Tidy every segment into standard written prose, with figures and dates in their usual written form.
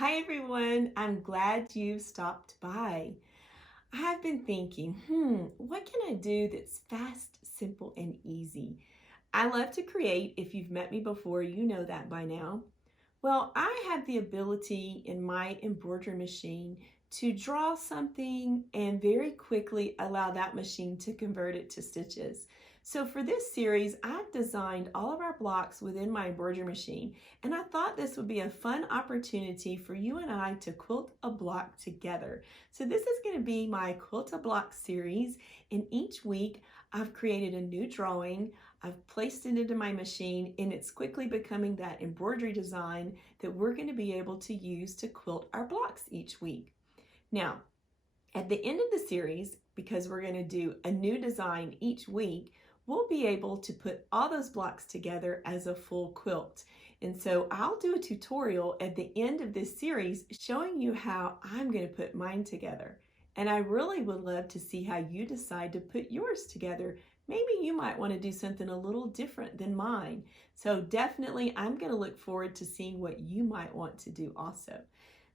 Hi everyone, I'm glad you stopped by. I have been thinking, what can I do that's fast, simple, and easy? I love to create. If you've met me before, you know that by now. Well, I have the ability in my embroidery machine to draw something and very quickly allow that machine to convert it to stitches. So for this series, I've designed all of our blocks within my embroidery machine, and I thought this would be a fun opportunity for you and I to quilt a block together. So this is going to be my Quilt a Block series, and each week I've created a new drawing. I've placed it into my machine, and it's quickly becoming that embroidery design that we're going to be able to use to quilt our blocks each week. Now, at the end of the series, because we're going to do a new design each week, we'll be able to put all those blocks together as a full quilt. And so I'll do a tutorial at the end of this series showing you how I'm going to put mine together. And I really would love to see how you decide to put yours together. Maybe you might want to do something a little different than mine. So definitely I'm going to look forward to seeing what you might want to do also.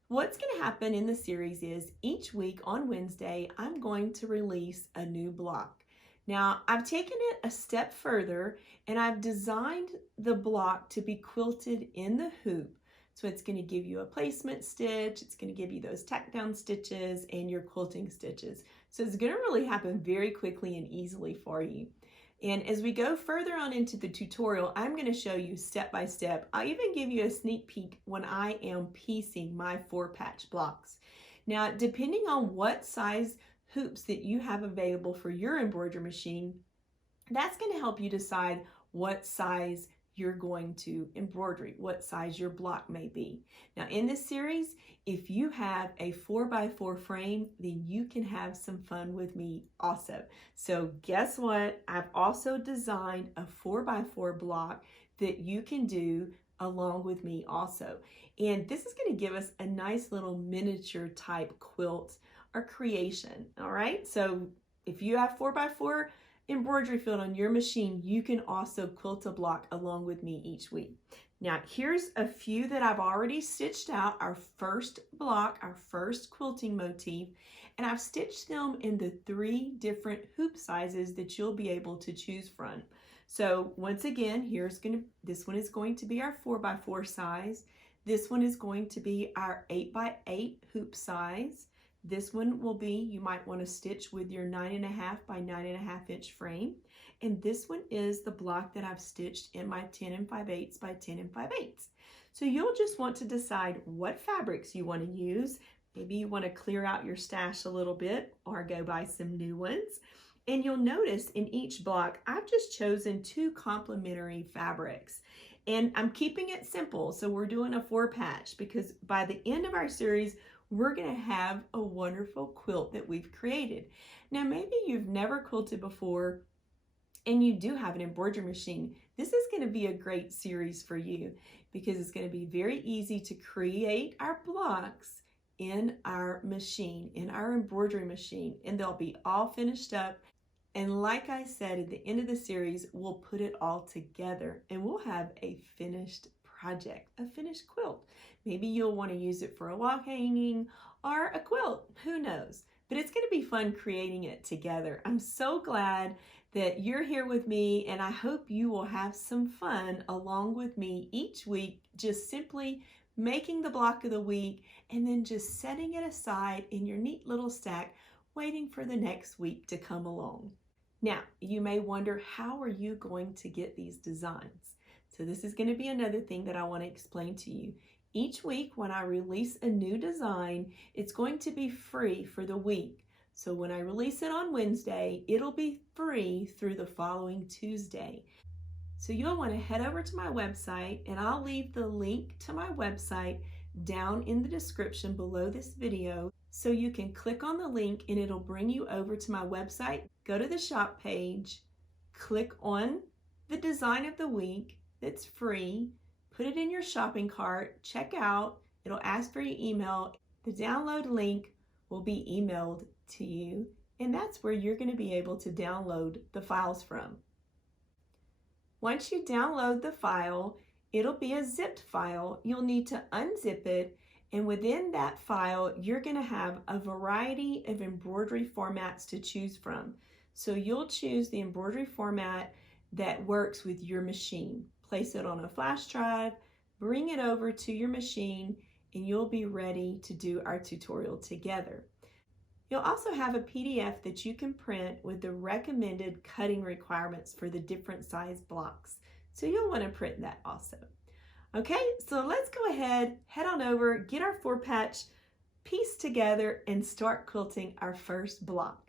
What's going to happen in the series is each week on Wednesday, I'm going to release a new block. Now, I've taken it a step further and I've designed the block to be quilted in the hoop. So it's going to give you a placement stitch, it's going to give you those tack down stitches and your quilting stitches. So it's going to really happen very quickly and easily for you. And as we go further on into the tutorial, I'm going to show you step by step. I'll even give you a sneak peek when I am piecing my 4-patch blocks. Now, depending on what size hoops that you have available for your embroidery machine, that's going to help you decide what size you're going to embroidery, what size your block may be. Now in this series, if you have a 4x4 frame, then you can have some fun with me also. So guess what? I've also designed a 4x4 block that you can do along with me also. And this is going to give us a nice little miniature type quilt or creation. All right. So if you have 4x4 embroidery field on your machine, you can also quilt a block along with me each week. Now here's a few that I've already stitched out, our first block, our first quilting motif, and I've stitched them in the 3 different hoop sizes that you'll be able to choose from. So once again, this one is going to be our 4x4 size. This one is going to be our 8x8 hoop size. This one will be, you might want to stitch with your 9.5 by 9.5 inch frame. And this one is the block that I've stitched in my 10 5/8 by 10 5/8. So you'll just want to decide what fabrics you want to use. Maybe you want to clear out your stash a little bit or go buy some new ones. And you'll notice in each block, I've just chosen 2 complementary fabrics. And I'm keeping it simple. So we're doing a 4-patch because by the end of our series, we're going to have a wonderful quilt that we've created. Now, maybe you've never quilted before and you do have an embroidery machine. This is going to be a great series for you because it's going to be very easy to create our blocks in our machine, in our embroidery machine, and they'll be all finished up. And like I said, at the end of the series, we'll put it all together and we'll have a finished project, a finished quilt. Maybe you'll want to use it for a wall hanging or a quilt, who knows? But it's going to be fun creating it together. I'm so glad that you're here with me, and I hope you will have some fun along with me each week, just simply making the block of the week and then just setting it aside in your neat little stack, waiting for the next week to come along. Now, you may wonder, how are you going to get these designs? So this is going to be another thing that I want to explain to you. Each week when I release a new design, it's going to be free for the week. So when I release it on Wednesday, it'll be free through the following Tuesday. So you'll want to head over to my website, and I'll leave the link to my website down in the description below this video. So you can click on the link and it'll bring you over to my website. Go to the shop page, click on the design of the week that's free, put it in your shopping cart, check out, it'll ask for your email. The download link will be emailed to you, and that's where you're going to be able to download the files from. Once you download the file, it'll be a zipped file. You'll need to unzip it And within that file, you're going to have a variety of embroidery formats to choose from. So you'll choose the embroidery format that works with your machine. Place it on a flash drive, bring it over to your machine, and you'll be ready to do our tutorial together. You'll also have a PDF that you can print with the recommended cutting requirements for the different size blocks. So you'll want to print that also. Okay, so let's go ahead, head on over, get our 4-patch piece together, and start quilting our first block.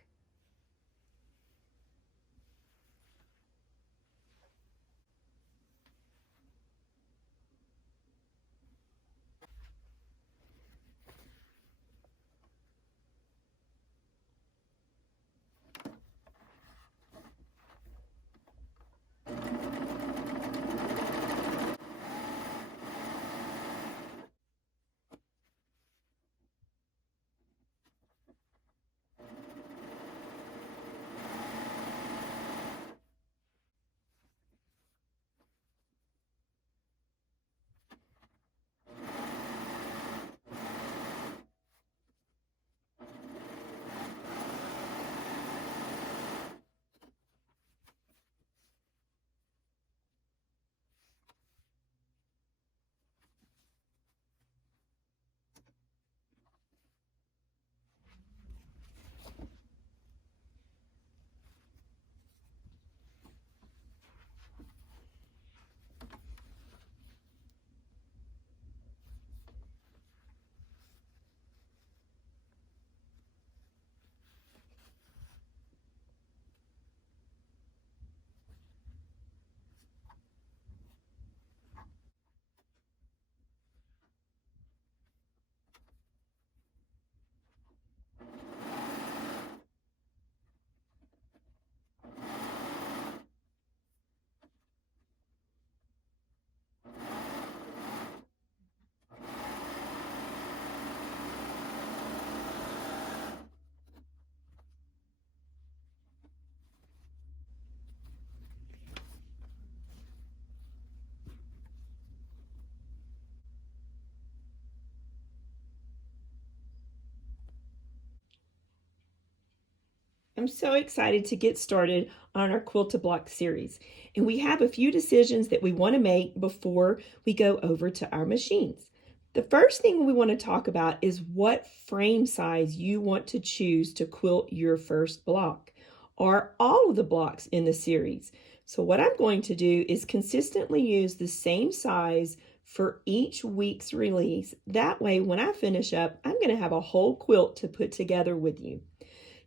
I'm so excited to get started on our Quilt to Block series. And we have a few decisions that we want to make before we go over to our machines. The first thing we want to talk about is what frame size you want to choose to quilt your first block, or all of the blocks in the series. So what I'm going to do is consistently use the same size for each week's release. That way, when I finish up, I'm going to have a whole quilt to put together with you.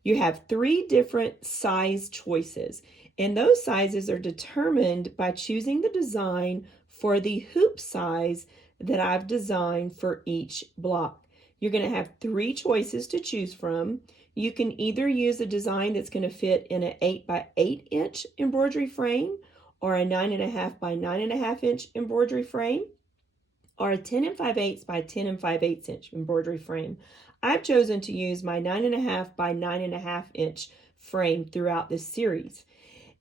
You have 3 different size choices, and those sizes are determined by choosing the design for the hoop size that I've designed for each block. You're going to have 3 choices to choose from. You can either use a design that's going to fit in an 8 by 8 inch embroidery frame, or a 9.5 by 9.5 inch embroidery frame, or a 10 5/8 by 10 5/8 inch embroidery frame. I've chosen to use my 9.5 by 9.5 inch frame throughout this series.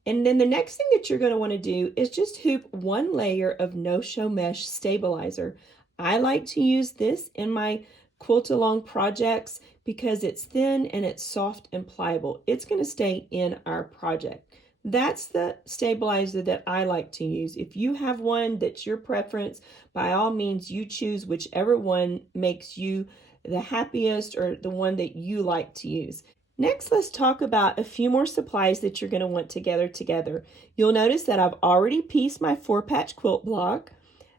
And then the next thing that you're going to want to do is just hoop 1 layer of no-show mesh stabilizer. I like to use this in my quilt along projects because it's thin and it's soft and pliable. It's going to stay in our project. That's the stabilizer that I like to use. If you have one that's your preference, by all means, you choose whichever one makes you the happiest or the one that you like to use. Next, let's talk about a few more supplies that you're going to want together. You'll notice that I've already pieced my 4-patch quilt block.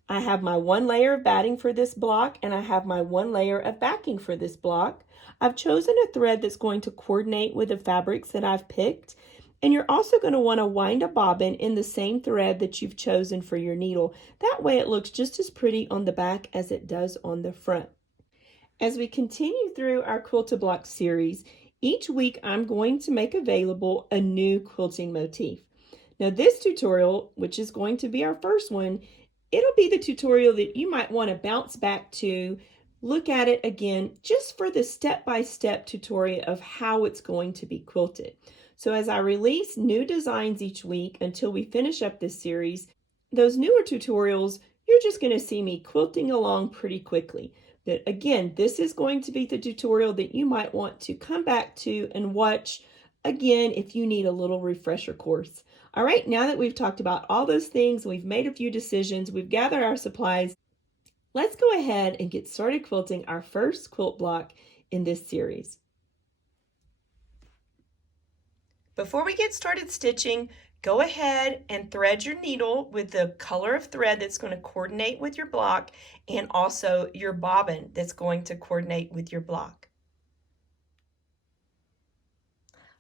I have my 1 layer of batting for this block, and I have my 1 layer of backing for this block. I've chosen a thread that's going to coordinate with the fabrics that I've picked. And you're also going to want to wind a bobbin in the same thread that you've chosen for your needle. That way it looks just as pretty on the back as it does on the front. As we continue through our Quilt to Block series, each week I'm going to make available a new quilting motif. Now this tutorial, which is going to be our first one, it'll be the tutorial that you might want to bounce back to, look at it again, just for the step-by-step tutorial of how it's going to be quilted. So as I release new designs each week until we finish up this series, those newer tutorials, you're just going to see me quilting along pretty quickly. that, again, this is going to be the tutorial that you might want to come back to and watch again if you need a little refresher course. All right, now that we've talked about all those things, we've made a few decisions, we've gathered our supplies, let's go ahead and get started quilting our first quilt block in this series. Before we get started stitching, go ahead and thread your needle with the color of thread that's going to coordinate with your block, and also your bobbin that's going to coordinate with your block.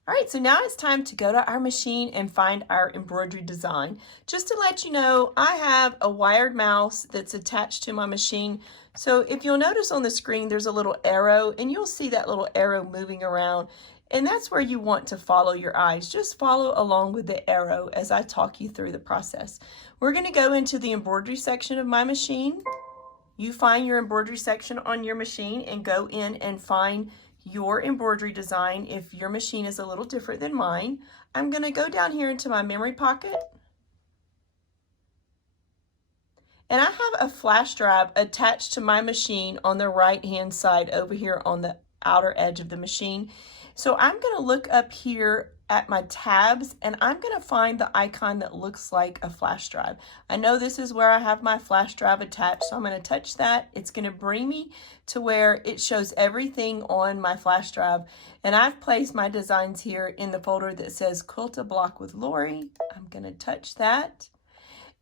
All right, so now it's time to go to our machine and find our embroidery design. Just to let you know, I have a wired mouse that's attached to my machine. So if you'll notice on the screen, there's a little arrow, and you'll see that little arrow moving around. And that's where you want to follow your eyes. Just follow along with the arrow as I talk you through the process. We're going to go into the embroidery section of my machine. You find your embroidery section on your machine and go in and find your embroidery design if your machine is a little different than mine. I'm going to go down here into my memory pocket. And I have a flash drive attached to my machine on the right hand side over here on the outer edge of the machine. So I'm going to look up here at my tabs, and I'm going to find the icon that looks like a flash drive. I know this is where I have my flash drive attached, so I'm going to touch that. It's going to bring me to where it shows everything on my flash drive, and I've placed my designs here in the folder that says Quilt a Block with Lori. I'm going to touch that.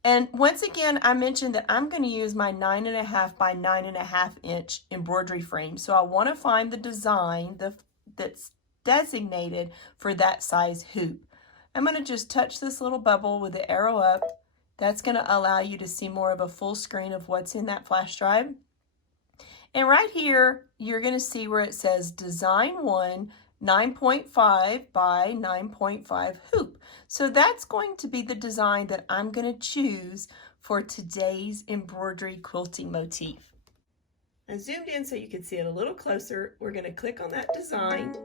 And once again, I mentioned that I'm going to use my 9.5 by 9.5 inch embroidery frame. So I want to find the design that's designated for that size hoop. I'm going to just touch this little bubble with the arrow up. That's going to allow you to see more of a full screen of what's in that flash drive. And right here, you're going to see where it says Design 1 9.5 by 9.5 hoop. So that's going to be the design that I'm going to choose for today's embroidery quilting motif. I zoomed in so you can see it a little closer. We're going to click on that design.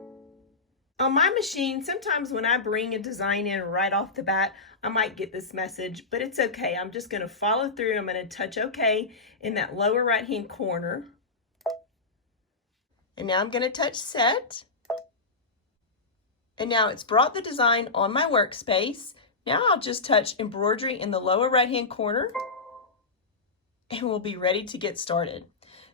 On my machine, sometimes when I bring a design in right off the bat, I might get this message, but it's okay. I'm just going to follow through. I'm going to touch OK in that lower right-hand corner. And now I'm going to touch Set. And now it's brought the design on my workspace. Now I'll just touch Embroidery in the lower right-hand corner, and we'll be ready to get started.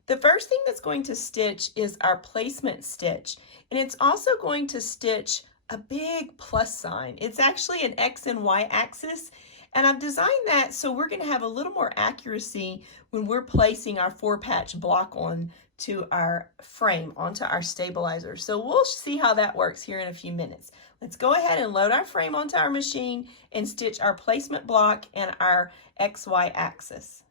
The first thing that's going to stitch is our placement stitch, and it's also going to stitch a big plus sign. It's actually an X and Y axis, and I've designed that so we're going to have a little more accuracy when we're placing our 4-patch block on to our frame, onto our stabilizer. So we'll see how that works here in a few minutes. Let's go ahead and load our frame onto our machine and stitch our placement block and our XY axis.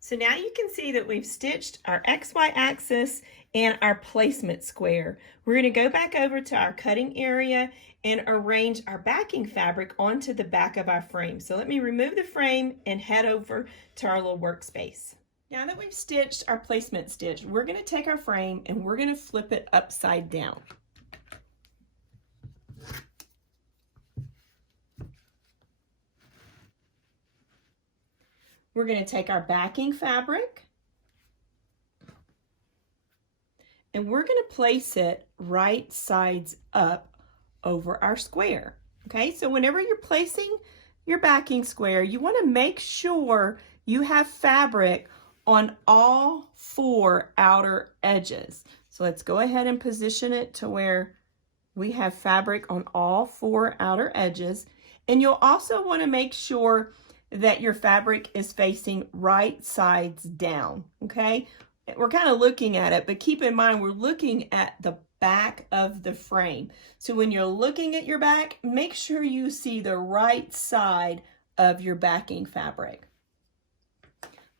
So now you can see that we've stitched our XY axis and our placement square. We're going to go back over to our cutting area and arrange our backing fabric onto the back of our frame. So let me remove the frame and head over to our little workspace. Now that we've stitched our placement stitch, we're going to take our frame and we're going to flip it upside down. We're going to take our backing fabric and we're going to place it right sides up over our square. Okay, so whenever you're placing your backing square, you want to make sure you have fabric on all 4 outer edges. So let's go ahead and position it to where we have fabric on all 4 outer edges. And you'll also want to make sure that your fabric is facing right sides down, okay? We're kind of looking at it, but keep in mind we're looking at the back of the frame. So when you're looking at your back, make sure you see the right side of your backing fabric.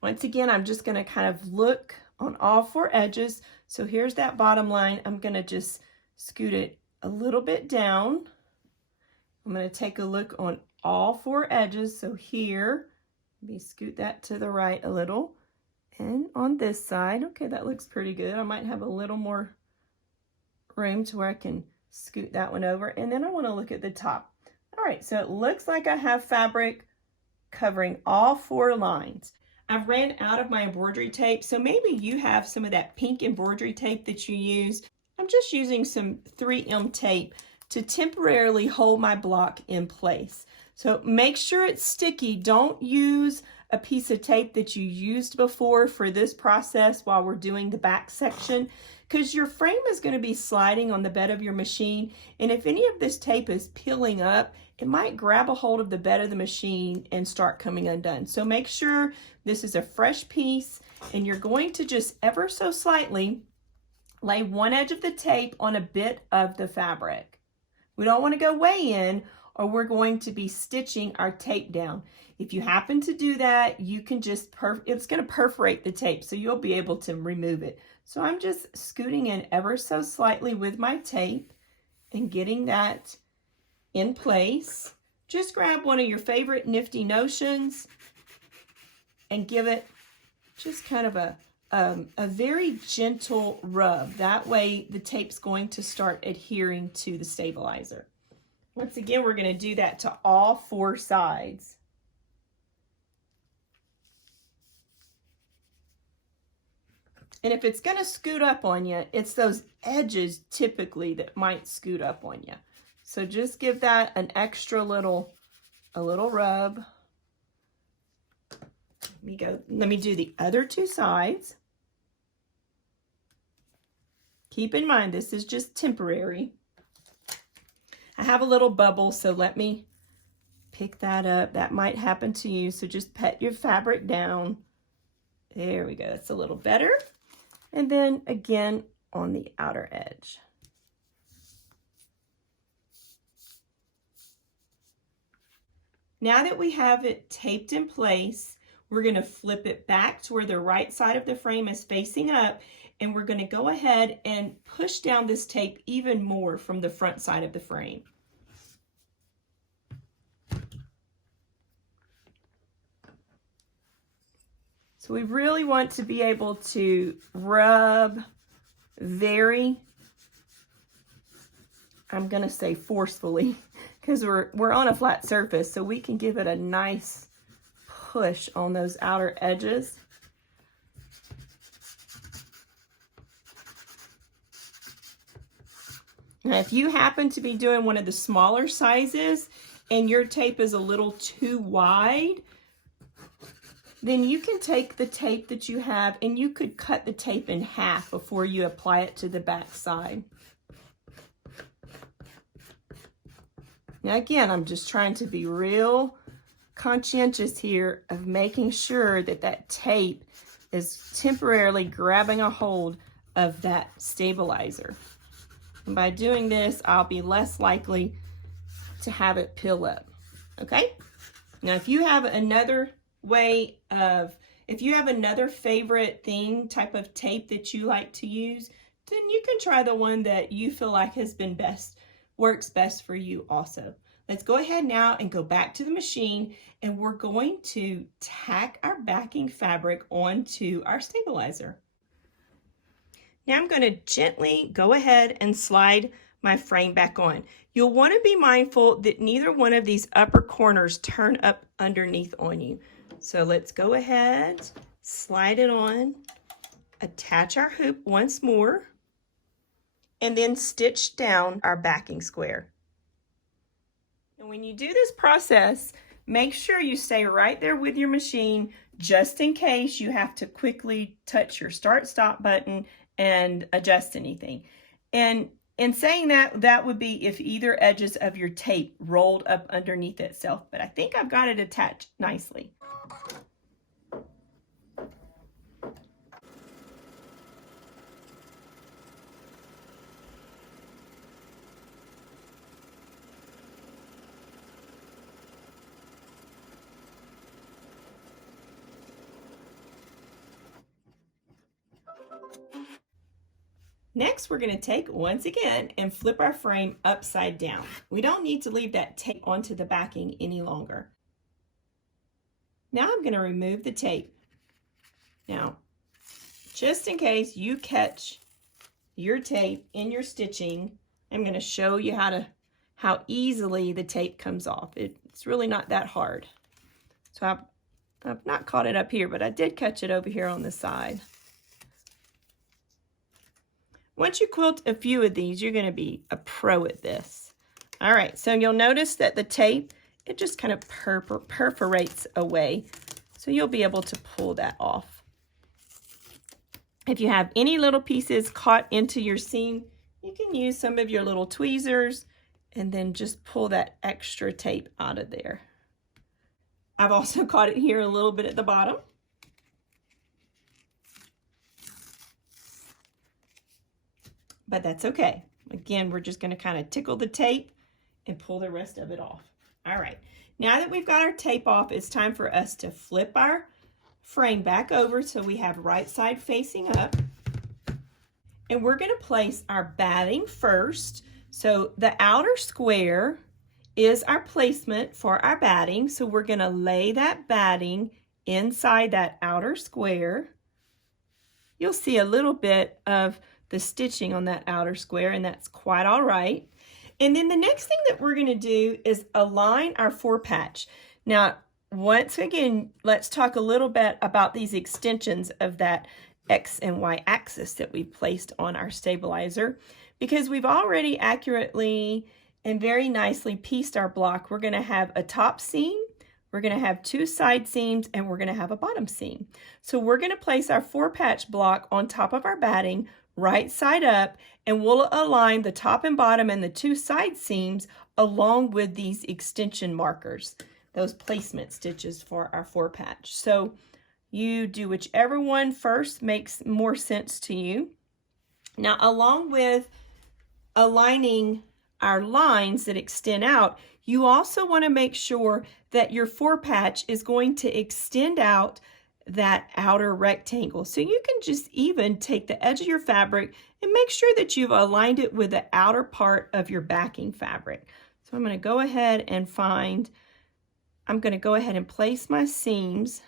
Once again, I'm just going to kind of look on all 4 edges. So here's that bottom line. I'm going to just scoot it a little bit down. I'm going to take a look on all 4 edges. So here, let me scoot that to the right a little. And on this side, okay, that looks pretty good. I might have a little more room to where I can scoot that one over. And then I want to look at the top. All right, so it looks like I have fabric covering all 4 lines. I've ran out of my embroidery tape, so maybe you have some of that pink embroidery tape that you use. I'm just using some 3M tape to temporarily hold my block in place. So make sure it's sticky. Don't use a piece of tape that you used before for this process while we're doing the back section, because your frame is going to be sliding on the bed of your machine, and if any of this tape is peeling up, it might grab a hold of the bed of the machine and start coming undone. So make sure this is a fresh piece, and you're going to just ever so slightly lay one edge of the tape on a bit of the fabric. We don't want to go way in, or we're going to be stitching our tape down. If you happen to do that, you can just, it's going to perforate the tape, so you'll be able to remove it. So I'm just scooting in ever so slightly with my tape and getting that in place. Just grab one of your favorite nifty notions and give it just kind of a very gentle rub. That way the tape's going to start adhering to the stabilizer. Once again, we're going to do that to all 4 sides. And if it's going to scoot up on you, it's those edges typically that might scoot up on you. So just give that an extra little, a little rub. Let me do the other 2 sides. Keep in mind, this is just temporary. I have a little bubble, so let me pick that up. That might happen to you, so just pet your fabric down. There we go, that's a little better. And then again on the outer edge. Now that we have it taped in place, we're going to flip it back to where the right side of the frame is facing up, and we're going to go ahead and push down this tape even more from the front side of the frame. So we really want to be able to rub very, I'm going to say forcefully, because we're on a flat surface, so we can give it a nice push on those outer edges. Now, if you happen to be doing one of the smaller sizes and your tape is a little too wide, then you can take the tape that you have and you could cut the tape in half before you apply it to the back side. Now again, I'm just trying to be real conscientious here of making sure that that tape is temporarily grabbing a hold of that stabilizer. And by doing this, I'll be less likely to have it peel up, okay? Now, if you have another way of, if you have another favorite type of tape that you like to use, then you can try the one that you feel like has been best, works best for you also. Let's go ahead now and go back to the machine, and we're going to tack our backing fabric onto our stabilizer. Now I'm going to gently go ahead and slide my frame back on. You'll want to be mindful that neither one of these upper corners turn up underneath on you. So let's go ahead, slide it on, attach our hoop once more, and then stitch down our backing square. And when you do this process, make sure you stay right there with your machine just in case you have to quickly touch your start-stop button and adjust anything. And in saying that, that would be if either edges of your tape rolled up underneath itself, but I think I've got it attached nicely. Next, we're going to take, once again, and flip our frame upside down. We don't need to leave that tape onto the backing any longer. Now I'm going to remove the tape. Now, just in case you catch your tape in your stitching, I'm going to show you how easily the tape comes off. It's really not that hard. So I've not caught it up here, but I did catch it over here on the side. Once you quilt a few of these, you're going to be a pro at this. All right, so you'll notice that the tape, it just kind of perforates away. So you'll be able to pull that off. If you have any little pieces caught into your seam, you can use some of your little tweezers and then just pull that extra tape out of there. I've also caught it here a little bit at the bottom. But that's okay. Again, we're just going to kind of tickle the tape and pull the rest of it off. All right, now that we've got our tape off, it's time for us to flip our frame back over so we have right side facing up. And we're going to place our batting first. So the outer square is our placement for our batting. So we're going to lay that batting inside that outer square. You'll see a little bit of the stitching on that outer square, and that's quite all right. And then the next thing that we're going to do is align our four patch. Now, once again, let's talk a little bit about these extensions of that X and Y axis that we placed on our stabilizer, because we've already accurately and very nicely pieced our block. We're going to have a top seam, we're going to have two side seams, and we're going to have a bottom seam. So we're going to place our four patch block on top of our batting, right side up, and we'll align the top and bottom and the two side seams along with these extension markers, those placement stitches for our four patch. So you do whichever one first makes more sense to you. Now, along with aligning our lines that extend out, you also want to make sure that your four patch is going to extend out that outer rectangle. So you can just even take the edge of your fabric and make sure that you've aligned it with the outer part of your backing fabric. So I'm going to go ahead and place my seams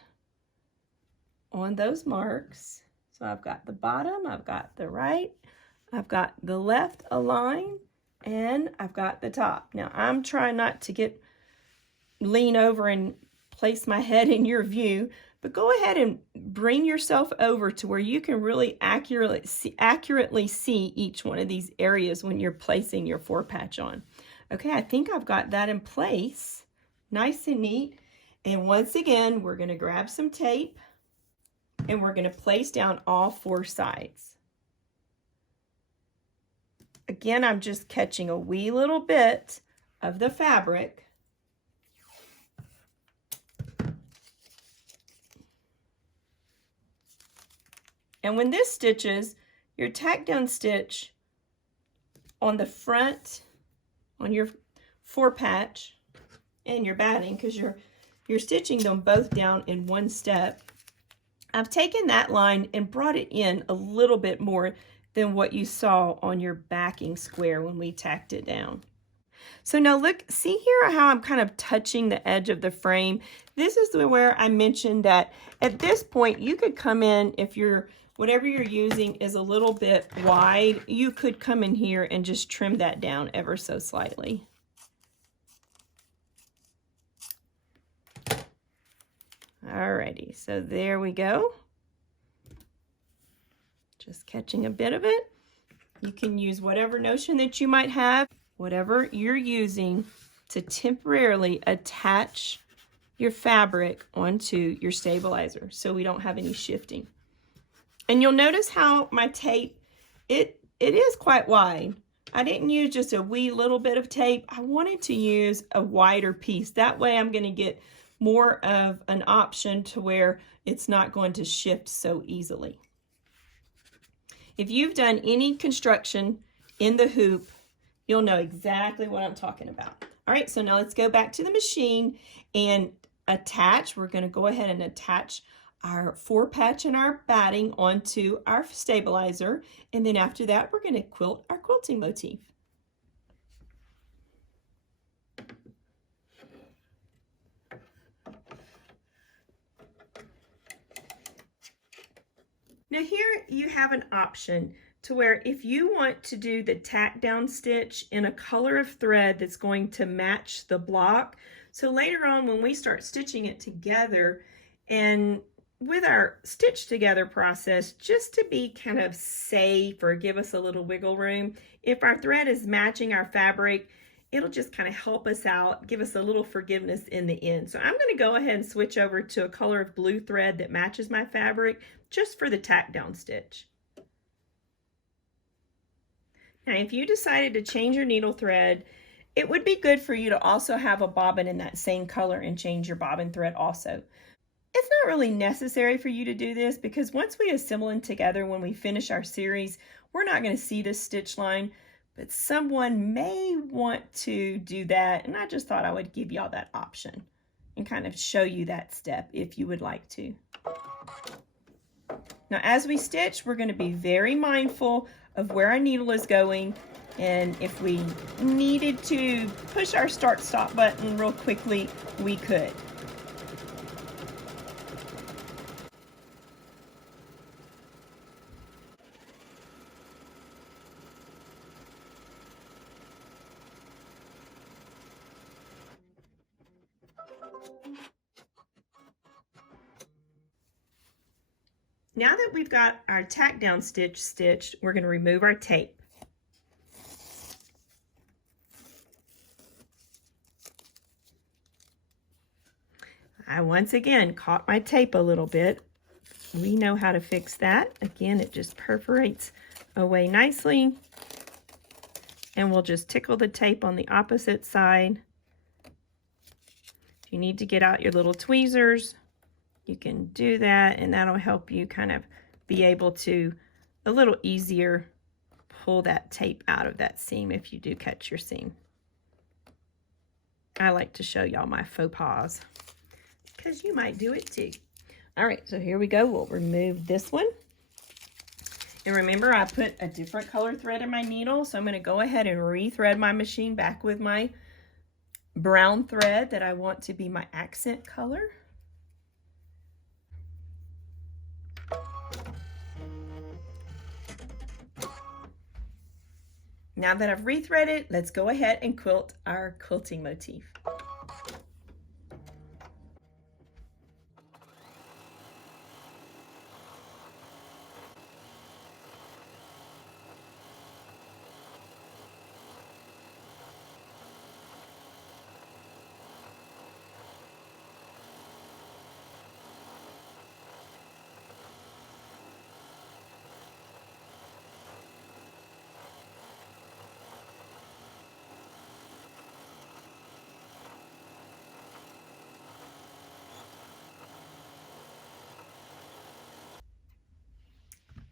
on those marks. So I've got the bottom, I've got the right, I've got the left aligned, and I've got the top. Now I'm trying not to lean over and place my head in your view, but go ahead and bring yourself over to where you can really accurately see each one of these areas when you're placing your four patch on. Okay, I think I've got that in place, nice and neat. And once again, we're going to grab some tape and we're going to place down all four sides. Again, I'm just catching a wee little bit of the fabric. And when this stitches, your tack down stitch on the front, on your four patch and your batting, because you're stitching them both down in one step. I've taken that line and brought it in a little bit more than what you saw on your backing square when we tacked it down. So now look, see here how I'm kind of touching the edge of the frame. This is where I mentioned that at this point you could come in, if whatever you're using is a little bit wide, you could come in here and just trim that down ever so slightly. Alrighty, so there we go. Just catching a bit of it. You can use whatever notion that you might have, whatever you're using to temporarily attach your fabric onto your stabilizer so we don't have any shifting. And you'll notice how my tape it is quite wide. I didn't use just a wee little bit of tape. I wanted to use a wider piece. That way I'm going to get more of an option to where it's not going to shift so easily. If you've done any construction in the hoop, you'll know exactly what I'm talking about. All right, so now let's go back to the machine and attach. We're going to go ahead and attach our 4-patch and our batting onto our stabilizer, and then after that we're going to quilt our quilting motif. Now here you have an option to where if you want to do the tack down stitch in a color of thread that's going to match the block, so later on when we start stitching it together and with our stitch together process, just to be kind of safe or give us a little wiggle room, if our thread is matching our fabric, it'll just kind of help us out, give us a little forgiveness in the end. So I'm going to go ahead and switch over to a color of blue thread that matches my fabric just for the tack down stitch. Now if you decided to change your needle thread, it would be good for you to also have a bobbin in that same color and change your bobbin thread also. It's not really necessary for you to do this because once we assemble them together, when we finish our series, we're not going to see this stitch line, but someone may want to do that, and I just thought I would give y'all that option and kind of show you that step if you would like to. Now as we stitch, we're going to be very mindful of where our needle is going, and if we needed to push our start stop button real quickly, we could. Now that we've got our tack down stitch stitched, we're going to remove our tape. I once again caught my tape a little bit. We know how to fix that. Again, it just perforates away nicely. And we'll just tickle the tape on the opposite side. If you need to get out your little tweezers, you can do that, and that'll help you kind of be able to a little easier pull that tape out of that seam if you do catch your seam. I like to show y'all my faux pas because you might do it too. All right, so here we go. We'll remove this one. And remember, I put a different color thread in my needle, so I'm going to go ahead and re-thread my machine back with my brown thread that I want to be my accent color. Now that I've rethreaded, let's go ahead and quilt our quilting motif.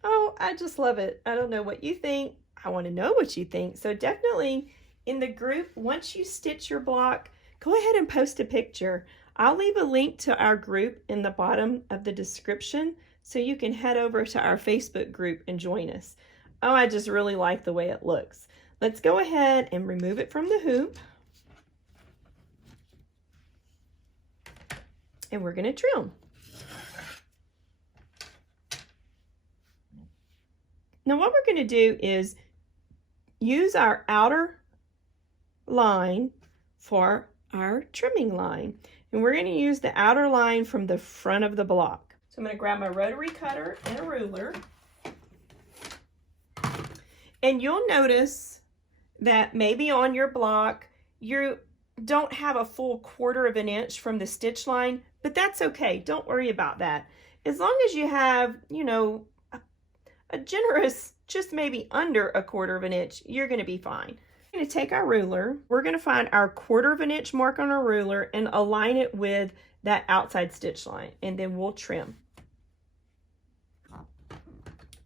Oh, I just love it. I don't know what you think. I want to know what you think. So definitely in the group, once you stitch your block, go ahead and post a picture. I'll leave a link to our group in the bottom of the description so you can head over to our Facebook group and join us. Oh, I just really like the way it looks. Let's go ahead and remove it from the hoop. And we're going to trim. Now what we're going to do is use our outer line for our trimming line. And we're going to use the outer line from the front of the block. So I'm going to grab my rotary cutter and a ruler. And you'll notice that maybe on your block you don't have a full 1/4 of an inch from the stitch line, but that's okay. Don't worry about that. As long as you have, you know, a generous just maybe under 1/4 of an inch, you're going to be fine. We're going to take our ruler. We're going to find our 1/4 of an inch mark on our ruler and align it with that outside stitch line, and then we'll trim.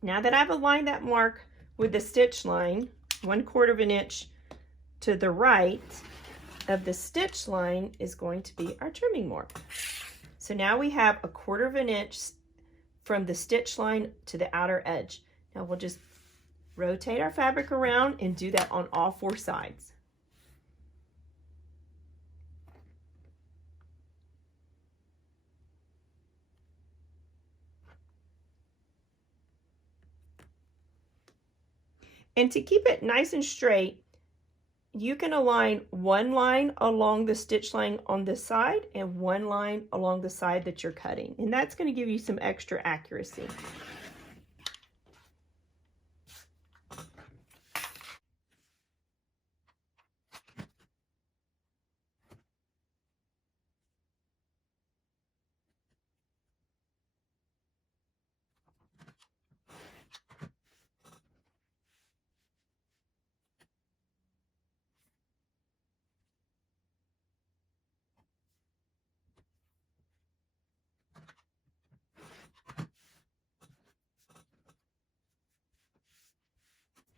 Now that I've aligned that mark with the stitch line, 1/4 of an inch to the right of the stitch line is going to be our trimming mark. So now we have 1/4 of an inch from the stitch line to the outer edge. Now we'll just rotate our fabric around and do that on all 4 sides. And to keep it nice and straight, you can align one line along the stitch line on this side and one line along the side that you're cutting. And that's going to give you some extra accuracy.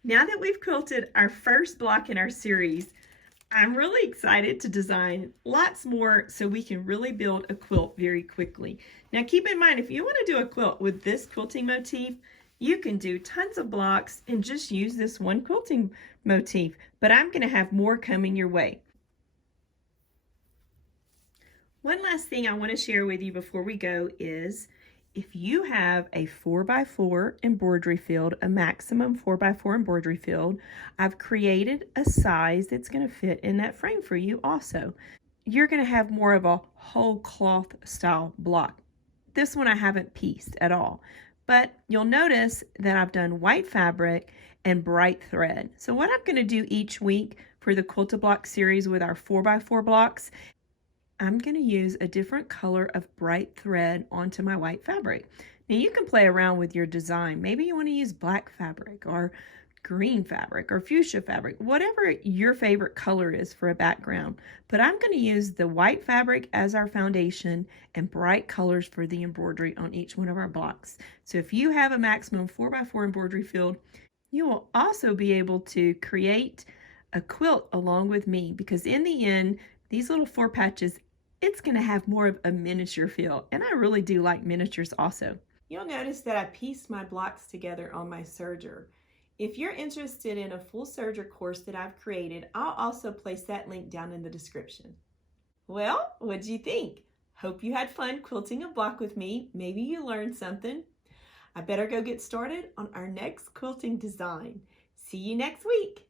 Now that we've quilted our first block in our series, I'm really excited to design lots more so we can really build a quilt very quickly. Now keep in mind, if you want to do a quilt with this quilting motif, you can do tons of blocks and just use this one quilting motif, but I'm going to have more coming your way. One last thing I want to share with you before we go is if you have a 4x4 embroidery field, a maximum 4x4 embroidery field, I've created a size that's going to fit in that frame for you also. You're going to have more of a whole cloth style block. This one I haven't pieced at all, but you'll notice that I've done white fabric and bright thread. So what I'm going to do each week for the Quilt the Block series with our 4x4 blocks, I'm going to use a different color of bright thread onto my white fabric. Now you can play around with your design. Maybe you want to use black fabric or green fabric or fuchsia fabric, whatever your favorite color is for a background. But I'm going to use the white fabric as our foundation and bright colors for the embroidery on each one of our blocks. So if you have a maximum 4x4 embroidery field, you will also be able to create a quilt along with me, because in the end, these little 4 patches, it's going to have more of a miniature feel, and I really do like miniatures also. You'll notice that I pieced my blocks together on my serger. If you're interested in a full serger course that I've created, I'll also place that link down in the description. Well, what did you think? Hope you had fun quilting a block with me. Maybe you learned something. I better go get started on our next quilting design. See you next week.